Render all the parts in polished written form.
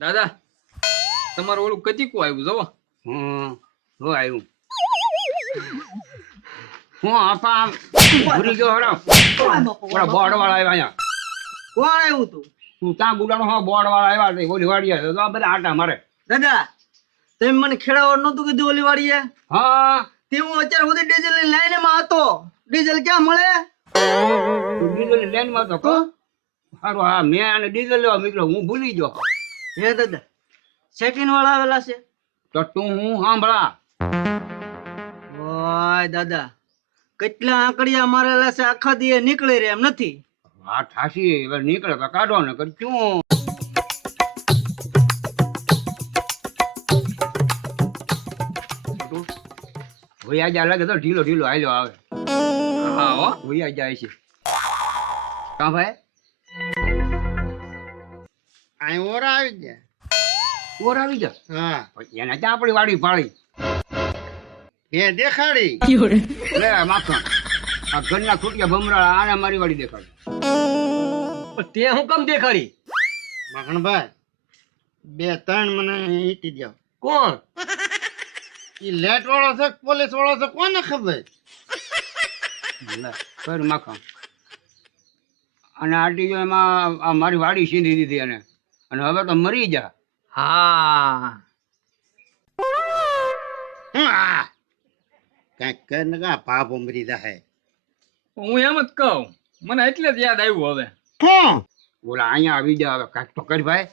દાદા તમારું ઓલું કતીકું આવ્યું જવો. હું આવ્યું હું આપા ભૂલી ગયો હરામ ઓલા બોર્ડ વાળા આવ્યા અહીંયા. કોણ આવ્યું તું? હું ત્યાં ગુડાનો હા બોર્ડ વાળા આવ્યા તે ઓલી વાડી તો આ બધા આટા મારે. દાદા તમે મને ખેડાવડ નતું કીધું ઓલી વાડીએ? હા તે હું અત્યારે સુધી ડીઝલ ની લાઈન માં હતો. ડીઝલ ક્યાં મળે? ડીઝલ ની લાઈન માં તો કો સારું. હા મેં આને ડીઝલ લેવા નીકળ્યો હું ભૂલી ગયો. હે દાદા સેકન્ડ વાળા આવેલા છે તો તું હું સાંભળા. ઓય દાદા કેટલા આંકડિયા મારેલા છે આખા દીએ નીકળે રે એમ નથી. હા ઠાસી હવે નીકળે તો કાઢો ને કર શું ભૈયા જા લાગે તો ઢીલો ઢીલો હાલ્યો આવે. હા હો ભૈયા જાય છે કા ભાઈ અહીં ઓરા આવી ગયા. ઓર આવી જા. હા એને ત્યાં આપણી વાડી પાડી એ દેખાડી લે માખણ આ ઘરના ખૂટિયા ભમરા આને મારી વાડી દેખાડી. તે હું કેમ દેખાડી? મખણભાઈ 2-3 મને ઈટી દો. કોણ? ઈ લેટ વાળો છે પોલીસ વાળો છે કોને ખબર? લે કર માખણ અને આટી જો એમાં આ મારી વાડી સીંધી દીધી અને હવે તો મરી જા. હા કઈક કર ને કા પાપ મરી જાય. હું એમ જ કહું, મને એટલે જ યાદ આવ્યું. હવે ઓલા અહીંયા આવી જા હવે કાંઈક તો કર ભાઈ.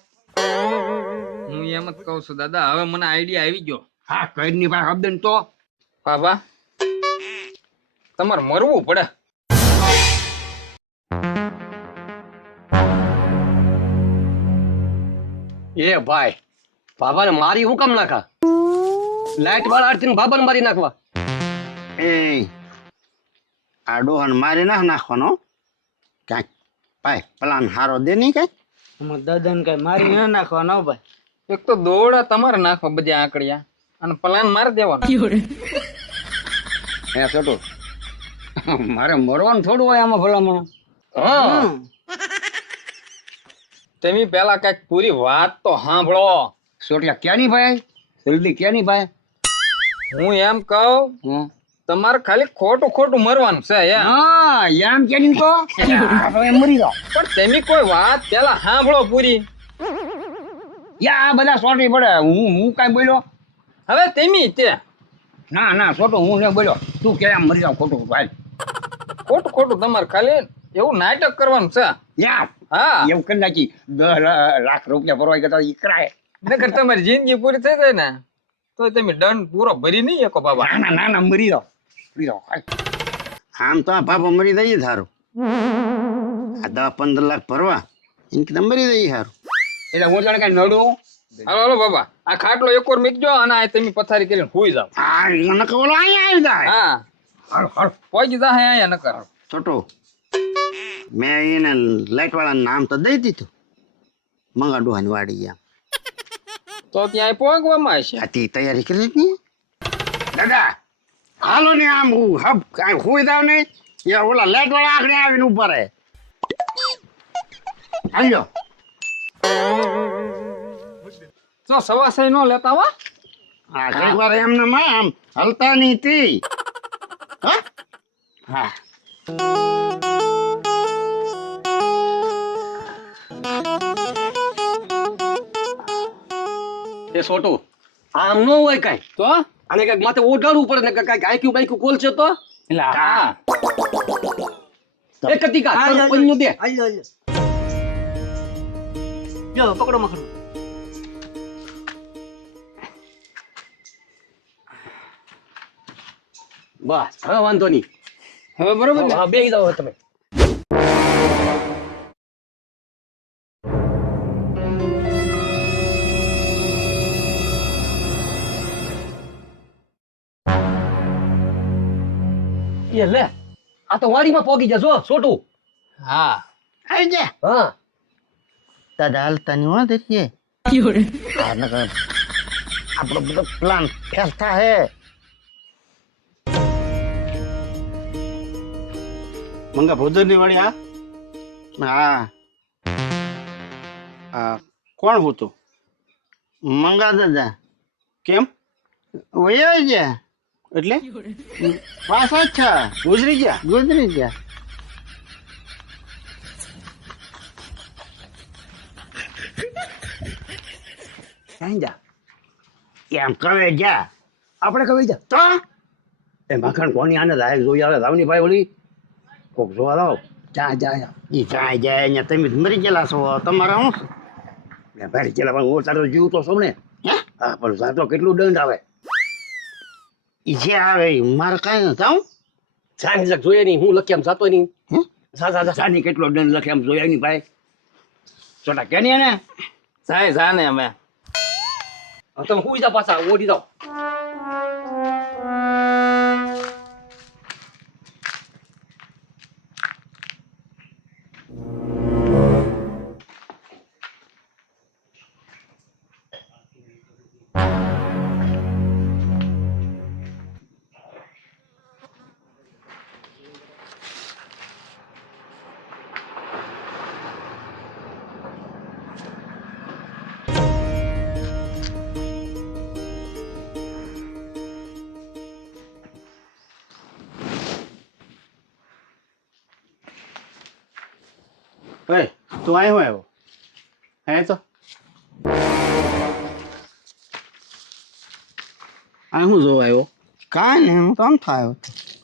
હું એમ જ કહું છું દાદા, હવે મને આઈડિયા આવી ગયો. હા કરની ભાઈ શબ્દ ને તો બાબા તમારે મરવું પડે. એ ભાઈ બાબાને મારી હું કામ નાખા? લાઈટ વાળા આરતી બાબાને મારી નાખવા? એ આ ડોહન મારી ના નાખવાનો કાંઈક ભાઈ પ્લાન હારો દે નહીં કઈ. દાદાને કઈ મારી ના નાખવાનો ભાઈ. એક તો દોડા તમારે નાખવા બધી આંકડિયા અને પ્લાન મારી દેવાનો. હે છોટો મારે મરવાનું થોડું હોય આમાં ભલામણ. હા તમે પેલા કઈક પૂરી વાત તો સાંભળો. સોટિયા ક્યાંની ભાઈ જલ્દી ક્યાંની ભાઈ. હું એમ કહું તમારે ખાલી ખોટું ખોટું મરવાનું છે એમ. હા એમ ક્યાંની તો હવે મરી જાઓ. પણ તમે કોઈ વાત પેલા સાંભળો પૂરી. યા આ બધા સોટી પડે હું કાંઈ બોલ્યો? હવે તમે તે ના ના છોટો હું ને બોલ્યો તું કેમ મરી જાવ ખોટું ભાઈ. ખોટું ખોટું તમારે ખાલી એવું નાટક કરવાનું છે. યાર હા એવું કરી નાખી 10 લાખ રૂપિયા ભરવા કરતા ઈકરાય. નકર તમારી જિંદગી પૂરી થઈ જાય ને તો તમે દંડ પૂરો ભરી નહીં શકો બાબા. ના ના ના મરી જાઓ મરી જાઓ. આમ તો આ પાપા મરી જઈએ સારું. આ 10-15 લાખ ભરવા એમ કે મરી જઈએ સારું. એટલે હું જાણે કઈ નડું. હાલો હાલો બાબા આ ખાટલો એક વાર મૂકજો અને આ તમે પથારી કરીને સુઈ જાવ. હા મને કહો અહીંયા આવી જાય. હા હાલો હાલો પહોંચી જાય અહીંયા નકર. છોટો મેં એને લાઈટ વાળા નામ તો દઈ દીધું મંગા ડોહાની વાડી ગયા. તો ત્યાં પહોંચવામાં હશે. આથી તૈયારી કરી લીધી દાદા. હાલો ને આમ હબ કાંઈ હુઈ જાવ ને યાર ઓલા લાઈટ વાળા આખરે આવીને ઉભા રહે. હાલો તો સવા સહી નો લેતા હો. હા કઈક વાર એમને આમ હલતા નહીં તી. હા હા એ છોટું આમ ન હોય કઈ તો અને કઈક માથે ઓઢાડવું પડે ને કઈક આઈક્યુ બાઈક્યુ ખોલશે તો. એટલે હા એ કતિકા પન્નું દે. જો પકડો મખડો. બસ હવે વાંધો નહીં. હવે બરોબર ને? હા બેસી જાઓ તમે. એ લે આ તો વાડીમાં પોગી જશો છોટું. હા આવી જા હા દાદા હાલતા નહીં હો દેખીએ. હા નકર આપણો બધો પ્લાન ફેલ થાહે. મંગા ભોજનની વાળી હા કોણ હતું? મંગા દાદા કેમ વયા ગયા એટલે પાછા જ છે ગુજરી ગયા ગુજરી ગયા ક્યાં જા એમ કહે જા આપણે કઈ જા તો એ માખણ કોની આને લાયક જોઈ આવે રાવની ભાઈ ઓલી કોક જોવા લાવો જા જા જા ઈ કાંઈ જાય અહીંયા તમે જ મરી ગયેલા છો તમારે શું છે? ને ભાઈ ચેલા પણ હું તારો જીવ તો સૌને હે હા પણ સાતો કેટલું દંડ આવે ઈ જે આવે ઈ મારે કાંઈ ન જાઉં ચાની લખ જોઈએ નહીં હું લખી આમ જાતો નહીં હે સાની કેટલો દંડ લખે એમ જોયા ની ભાઈ છોટા કે નહીં ને જાય જાને અમે તમે હું જા પાછા ઓડી જાઓ Ê, તું અહીં આવ્યો હે તો આ શું જોવા આવ્યો કાંઈ નહીં હું તો આમ થયો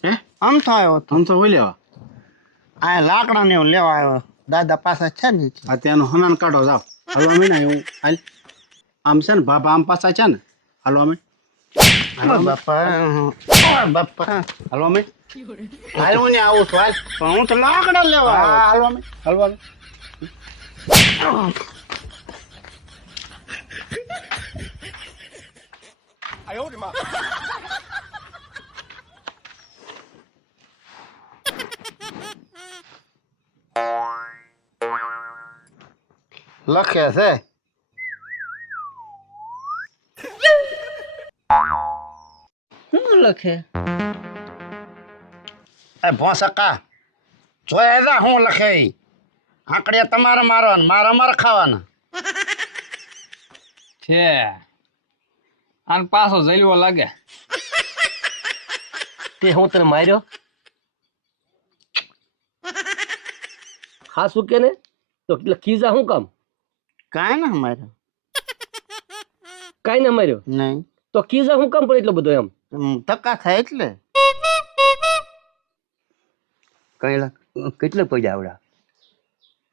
હે આમ થયો આમ તો હોય લેવા આ લાકડા ને લેવા આવ્યો દાદા પાસે છે ને આ ત્યાંનો હનાન કાઢો જાવ હાલવા મીના હું હાલ આમ છે ને બાપા આમ પાછા છે ને હાલવા મીન બાપા બાપા હાલવા મીન હાલ હું ને આવું છું હાલ પણ હું તો લાકડા લેવા આવ્યો હાલવા મીન હાલવા મીન લખે છે શું લખે એ ભોસકા જોયા જા શું લખે ઈ આંકડે તમારે મારવાના મારા મારે ખાવાના છે આન પાછો જલવો લાગે તે હું તને માર્યો હા શું કે ને તો લખી જા શું કામ કાંઈ ના માર્યો કાંઈ ના માર્યો નહીં તો કીઝા હું કામ પડે એટલો બધો એમ ધક્કા થાય એટલે કઈ કેટલે પડ્યા આવડા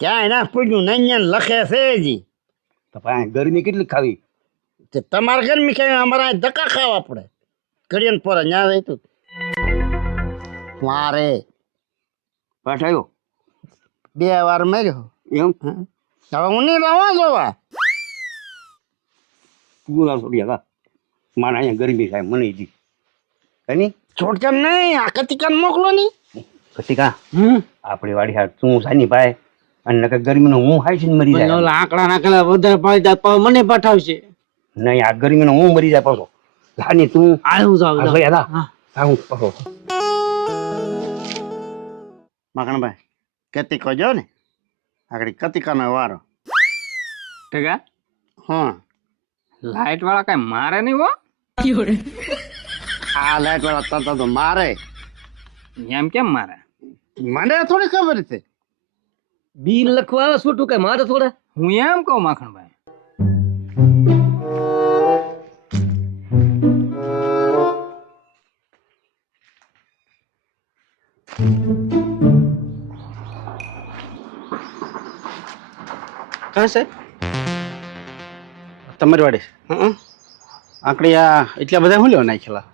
ક્યાંય ના પૂછ્યું નૈયન લખે છે જી તો ભાઈ ગરમી કેટલી ખાવી તે તમારે ગરમી ખાઈ અમારે અહીં ધક્કા ખાવા પડે ઘડીએ ને પર ન્યા રહી તું મારે પાઠ આવ્યો 2 વાર માર્યો એમ હવે હું નહીં રવા જોવા પૂરા છોડ્યા કા મારે અહીંયા ગરમી થાય મને જી કઈ છોડકેમ નહીં આ કતિકાન મોકલો નહીં કતિકા આપણી વાડી હાથ તું સાની ભાઈ અને નકર ગરમીનો હું હાઈ છે મરી જાય આંકડા નાખેલા વધારે પાડી જાય મને પઠાવશે નહીં આ ગરમીનો હું મરી જાય પાછો લાની તું આવું જાવ હું પાછો મકણભાઈ કતિકો જો ને આગળ કતિકાનો વારો ઠીક હા લાઈટ વાળા કઈ મારે નહીં હો આ લાઈટ વાળા તરત તો મારે એમ કેમ મારે મને થોડી ખબર છે બિલ લખવા શું તું કઈ મારે થોડા હું એમ કહું માખણભાઈ કાં સાહેબ તમારી વાડી આંકડી આ એટલા બધા શું લેવા નાખેલા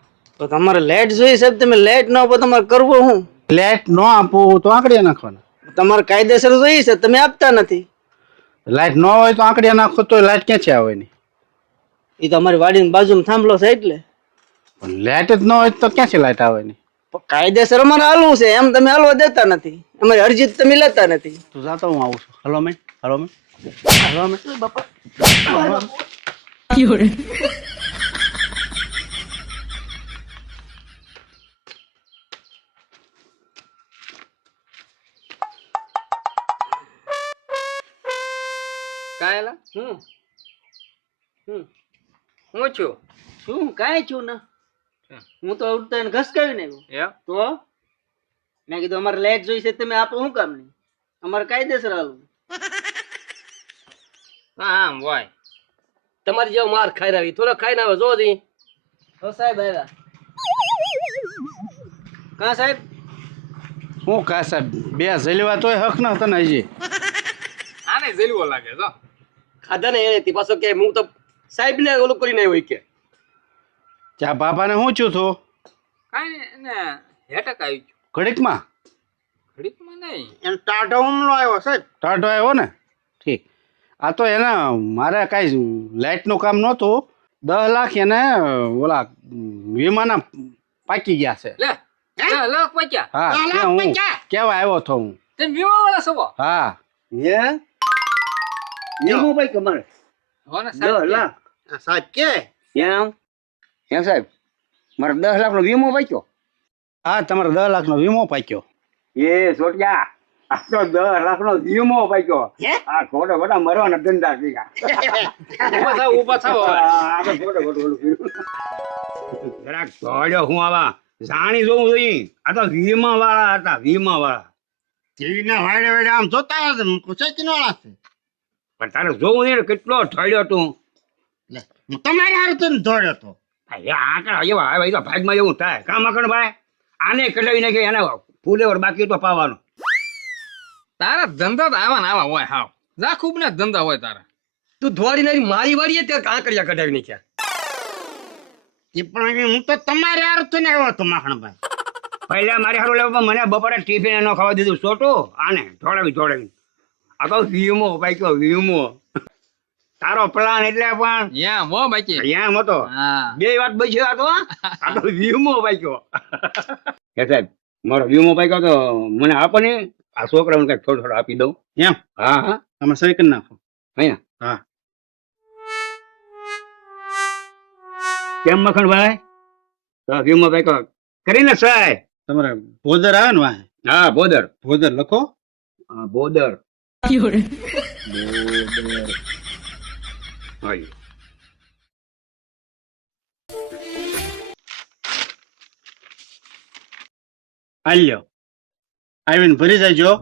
તો તમારે લાઈટ જોઈએ સાહેબ તમે લાઈટ ન આપો તમારે કરવું શું ફ્લેટ ન આપવું તો આંકડિયા નાખવાના તમારે કાયદેસર જોઈએ છે તમે આપતા નથી લાઈટ ન હોય તો આંકડિયા નાખો તો લાઈટ ક્યાંથી આવે નહીં એ તો અમારી વાડીની બાજુમાં થાંભલો છે એટલે પણ લાઈટ જ ન હોય તો ક્યાંથી લાઈટ આવે નહીં પણ કાયદેસર અમારે હાલવું છે એમ તમે હાલવા દેતા નથી અમારી અરજી તમે લેતા નથી તું જાતો હું આવું છું હલો મેં હલો મેં હલો મેં કાયલા હું છું શું કાંઈ છું ને હું તો ઉડતા એને ઘસકાવી નાખ્યું એમ તો મેં કીધું અમારે લાઈટ જોઈ છે તમે આપો શું કામ નહીં અમારે કાયદેસર હાલવું હા આમ હોય તમારી જેવો માર ખાઈ રહ્યા થોડો ખાઈને આવે જો દી તો સાહેબ આવ્યા કા સાહેબ હું કા સાહેબ બે જલવા તોય હક ન તને હજી આને જેલવો લાગે જો ખાધા ને એને પાછો કે હું તો સાહેબ ને ઓલું કરીને આવ્યો કે ત્યાં બાપાને શું છું થો કાંઈ ને હેટક આવી ગયું ઘડીકમાં ઘડીકમાં નહીં એને ટાઢો હુમલો આવ્યો સાહેબ. ટાઢો આવ્યો ને ઠીક આ તો એના મારે કાંઈ લાઇટનું કામ નહોતું 10 લાખ એને ઓલા વીમાના પાકી ગયા છે લે લે પૈસા હા તે હું કેવા આવ્યો તો હું તમે વીમા વાળા છો હા હે વીમો ભાઈ કમારે હો ને 10 સાહેબ લાખ આ સાહેબ કે એમ સાહેબ મારે 10 લાખનો વીમો પાક્યો હા તમારે 10 લાખનો વીમો પાક્યો એ સોટિયા આ તો 10 લાખનો વીમો પાક્યો આ ખોટો ખોટા મરવાના ધંધા શીખા ઊભા થાવ હવે. આ તો ખોટો ખોટું ઓલું કર્યું. જરાક દોડ્યો હું આવા જાણી જોવું જોઈએ આ તો વીમા વાળા હતા વીમા વાળા ટીવીના વાડે વાડે આમ જોતા હશે સેકન્ડ વાળા છે. પણ તારે જોવું નહીં ને કેટલો ઠળ્યો તું લે, હું તમારી હારે તો દોડ્યો તો આંકડા એવા આવે તો ભાગમાં એવું થાય કામ આકડ ભાઈ આને કઢાવી નાખે એને ફૂલેવર બાકી તો પાવાનું તારા ધંધા તો આવા ને આવા હોય હાવ જા ખૂબ ના ધંધા હોય તારા તું ધોળી નારી મારી વાળીએ ત્યાં કાંકરિયા કઢાવી નાખ્યા એ પણ હું તો તમારી હારે તો ને આવ્યો હતો માખણભાઈ. પહેલા મારે સારું લેવા મને બપોરે ટિફિન ન ખાવા દીધું છોટું આને ધોડાવી આ તો વીમો પાક્યો વીમો તારો પ્લાન એટલે પણ યા હો બાકી એમ હતો હા બે વાત બચી આ તો વીમો પાક્યો હે સાહેબ મારો વીમો પાક્યો તો મને આપો ને આ છોકરાઓને કઈક થોડો આપી દઉં એમ હા હા તમે સહી કરી નાખો અહીંયા હા કેમ મખણભાઈ તો વીમો પાક્યો કરીને સાહેબ તમારે ભોદર આવે ને વાહે હા બોદર ભોદર લખો હા બોદર હાજી આલ્યો આવીને ભરી જાયજો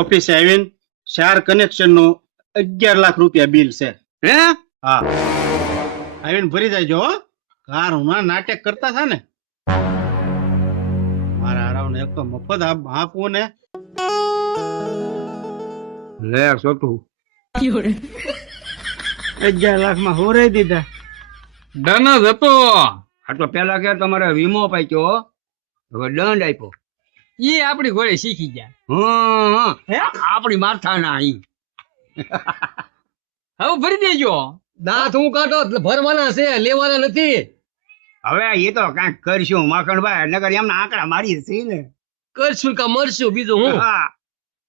ઓફિસે આવીને 4 કનેક્શનનું 11 લાખ રૂપિયા બિલ છે હે હા આવીને ભરી જાયજો હો. કાર હું નાટક કરતા હતા ને મારા હારાઓને એક તો મફત આપવું ને લે છોટું 11 લાખમાં હોરાઈ દીધા ડન જ હતો આ તો પેલા કે તમારે વીમો પાક્યો હવે દંડ આપ્યો ઈ આપડી ઘોડે શીખી ગયા આપણી માથા ના અહીં હવે ભરી દેજો દાંત હું કાઢો એટલે ભરવાના છે લેવાના નથી હવે એ તો કાંઈક કરશું માખણભાઈ નગર એમના આંકડા મારી છે ને કરશું કે મરશું બીજું હું હા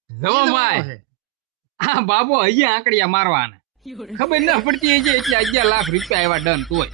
જો ભાઈ આ બાબો અહીંયા આંકડિયા મારવાના ખબર ના પડતી હશે એટલે 11 લાખ રૂપિયા એવા ડન તોય